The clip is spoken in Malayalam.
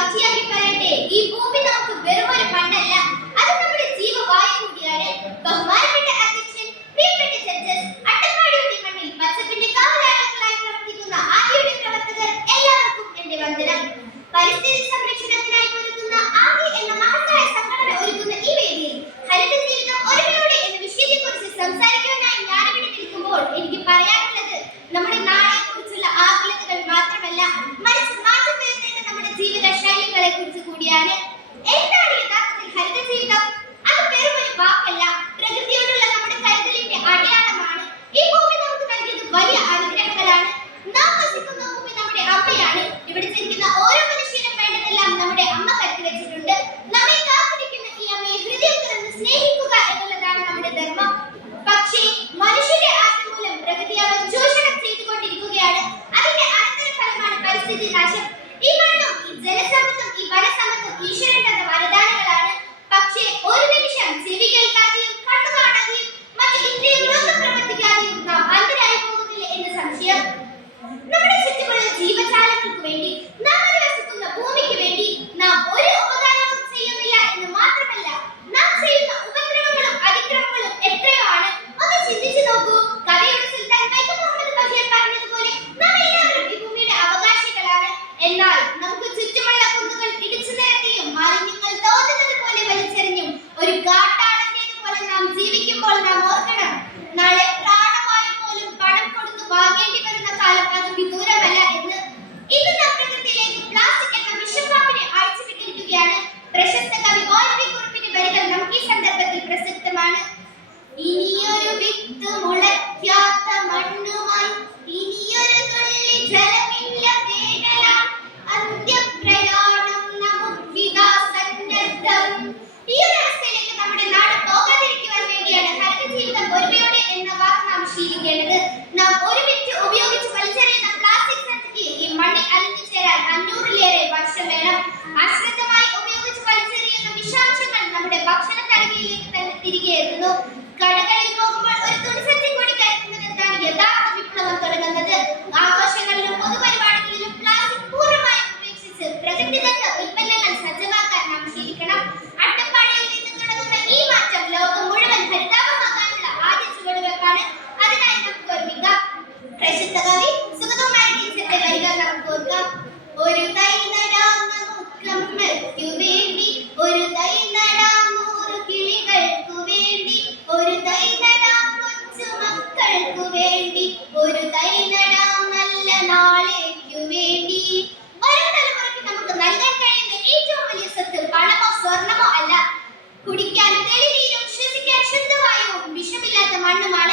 സാക്ഷിയാക്കി പറയട്ടെ, ഈ ഭൂമി നമുക്ക് വെറുമൊരു മണ്ണല്ല, അത് നമ്മുടെ ജീവവായു കൂടിയാണ്. ബഹുമാനപ്പെട്ട അധ്യക്ഷൻ, പ്രിയപ്പെട്ട ജഡ്ജസ്, അട്ടപ്പാടിയുടെ മണ്ണിൽ പച്ചപ്പിന്റെ കാവലാളുകളായി പ്രവർത്തിക്കുന്ന ആദിയുടെ പ്രവർത്തകർ, എല്ലാവർക്കും എന്റെ വന്ദനം. പരിസ്ഥിതി സംരക്ഷണത്തിനായി ഒരുക്കുന്ന ആദി എന്ന മഹത്തായ സംഘടന ഒരുക്കുന്ന ഈ വേദിയിൽ ഹരിത ജീവിതം ഒരുമയോടെ എന്ന വിഷയത്തെക്കുറിച്ച് സംസാരിക്കാനായി ഞാനിവിടെ നിൽക്കുമ്പോൾ എനിക്ക് പറയാനുള്ളത് നമ്മുടെ നാളെ കുറിച്ചുള്ള ആകുലതകൾ മാത്രമല്ല, മറിച്ച് മാറ്റം വരുത്തേണ്ട നമ്മുടെ ജീവിത ശൈലികളെ കുറിച്ച് കൂടിയാണ്. എന്താണ് യഥാർത്ഥത്തിൽ ഹരിത ജീവിതം? അത് വെറുമൊരു വാക്കല്ല, പ്രകൃതിയോടുള്ള നമ്മുടെ കരുതലിന്റെ അടയാളമാണ്. ഈ ഭൂമി നമുക്ക് നൽകിയത് വലിയ അനുഗ്രഹങ്ങളാണ്. നാം വസിക്കുന്ന ഭൂമി നമ്മുടെ അമ്മയാണ്. ഇവിടെ ജനിക്കുന്ന ഓരോ മനുഷ്യനും വേണ്ടതെല്ലാം നമ്മുടെ അമ്മ കരുതി വെച്ചിട്ടുണ്ട്. നമ്മെ കാത്തിരിക്കുന്ന ഈ അമ്മയെ ഹൃദയം തുറന്ന് സ്നേഹിക്കുക എന്നുള്ളതാണ് നമ്മുടെ ധർമ്മം. പക്ഷേ മനുഷ്യന്റെ ആത്മ മൂലം പ്രകൃതി അവർ ചൂഷണം ചെയ്തുകൊണ്ടിരിക്കുകയാണ്. അതിന്റെ അനന്തരഫലമാണ് പരിസ്ഥിതി നാശം. ഈ മണ്ണും ഈ ജലസമ്പത്തും ഈ വനസമ്പത്തും ഈശ്വരൻ തന്ന വരദാനങ്ങളാണ്. പക്ഷേ ഒരു നിമിഷം ചെവി കേൾക്കാതെയും കണ്ണു കാണാതെയും മറ്റ് ഇന്ദ്രിയങ്ങളൊന്നും പ്രവർത്തിക്കാതെയും നാം അന്ധരായി പോകുന്നില്ല എന്ന് സംശയം. നമ്മുടെ ചുറ്റുമുള്ള ജീവജാലങ്ങൾക്ക് വേണ്ടി, നാം വസിക്കുന്ന ഭൂമിക്ക് വേണ്ടി നാം ഒരു ഉപകാരവും ചെയ്യുന്നില്ല എന്ന് മാത്രമല്ല, നാം ചെയ്യുന്ന ഉപദ്രവങ്ങളും അതിക്രമങ്ങളും എത്രയോ ആണ്. ഒന്ന് ചിന്തിച്ചു നോക്കൂ. കഥയുടെ സുൽത്താൻ വൈക്കം മുഹമ്മദ് ബഷീർ പറഞ്ഞതുപോലെ നാം എല്ലാവരും ഈ ഭൂമിയുടെ അവകാശികളാണ്. എന്നാൽ നമുക്ക് ചുറ്റുമുള്ള കുന്നുകൾ ഇടിച്ചു നിരത്തിയും മാലിന്യങ്ങൾ തോന്നുന്നത് പോലെ വലിച്ചെറിഞ്ഞും ഒരു കാട്ടാളന്റേതുപോലെ നാം ജീവിക്കുമ്പോൾ നാം ഓർക്കണം, നാളെ പ്രാണവായു പോലും പണം കൊടുത്തു വാങ്ങേണ്ടി വരുന്ന കാലം അത് വിദൂരമല്ല എന്ന്. ഇന്ന് നാം പ്രകൃതിയിലേക്ക് പ്ലാസ്റ്റിക് എന്ന വിഷപ്പാമ്പിനെ അഴിച്ചുവിട്ടിരിക്കുകയാണ്. പ്രശസ്ത കവി ONV കുറുപ്പിന്റെ വരികൾ നമുക്ക് ഈ സന്ദർഭത്തിൽ പ്രസക്തമാണ്. ഇനിയൊരു വിത്ത് മുളയ്ക്കാത്ത മണ്ണുമായി, ഇനിയൊരു തുള്ളി ജലമില്ല വേനലാൽ, അന്ത്യപ്രയാണം നമുക്കിതാ സന്നദ്ധം. ഈ ഒരു അവസ്ഥയിലേക്ക് നമ്മുടെ നാട് പോകാതിരിക്കുവാൻ വേണ്ടിയാണ് ഹരിത ജീവിതം ഒരുമയോടെ എന്ന വാക്ക് നാം ശീലിക്കേണ്ടത്. നാം ഒരു മിനിറ്റ് ഉപയോഗിച്ച് വലിച്ചെറിയുന്ന പ്ലാസ്റ്റിക് സഞ്ചിക്ക് ഈ മണ്ണിൽ അലിഞ്ഞു ചേരാൻ 500-ലേറെ വർഷം വേണം. അശ്രദ്ധമായി ഉപയോഗിച്ച് വലിച്ചെറിയുന്ന വിഷാംശങ്ങൾ നമ്മുടെ ഭക്ഷണ തളികയിലേക്ക് തന്നെ തിരികെ എത്തുന്നു. കടകളിൽ പോകുമ്പോൾ ഒരു തുണിസഞ്ചി കൂടി കരുതുന്നതെന്താണ് യഥാർത്ഥ വിപ്ലവം തുടങ്ങുന്നത്. ആഘോഷങ്ങളിലും പൊതുപരിപാടികളിലും പ്ലാസ്റ്റിക് പൂർണ്ണമായും ഉപേക്ഷിച്ച് പ്രകൃതിദത്ത ഉൽപ്പന്നങ്ങൾ സജ്ജമാക്കാൻ നാം ശീലിക്കണം. അട്ടപ്പാടിയിൽ നിന്ന് തുടങ്ങുന്ന ഈ മാറ്റം ലോകം മുഴുവൻ ഹരിതാപമാക്കാനുള്ള ആദ്യ ചുവടുവെപ്പാണ്. അതിനായി നമുക്ക് ഒരുമിക്കാം. പ്രശസ്ത കവി സുഗതകുമാരി ടീച്ചറുടെ വരികൾ നമുക്ക് ഓർക്കാം. ഒരു തൈ നടാം നമുക്കമ്മയ്ക്കു വേണ്ടി, ഒരു തൈ നടാം 100 കിളികൾക്കു വേണ്ടി, ഒരു തൈ നടാം കൊച്ചു മക്കൾക്കു വേണ്ടി, ഒരു തൈ നടാം നല്ല നാളേക്കു വേണ്ടി. ഒരു തലമുറയ്ക്ക് നമുക്ക് നൽകാൻ കഴിയുന്ന ഏറ്റവും വലിയ സ്വത്ത് പണമോ സ്വർണമോ അല്ല, കുടിക്കാൻ തെളിനീരും ശ്വസിക്കാൻ ശുദ്ധവായുവും വിഷമില്ലാത്ത മണ്ണുമാണ്.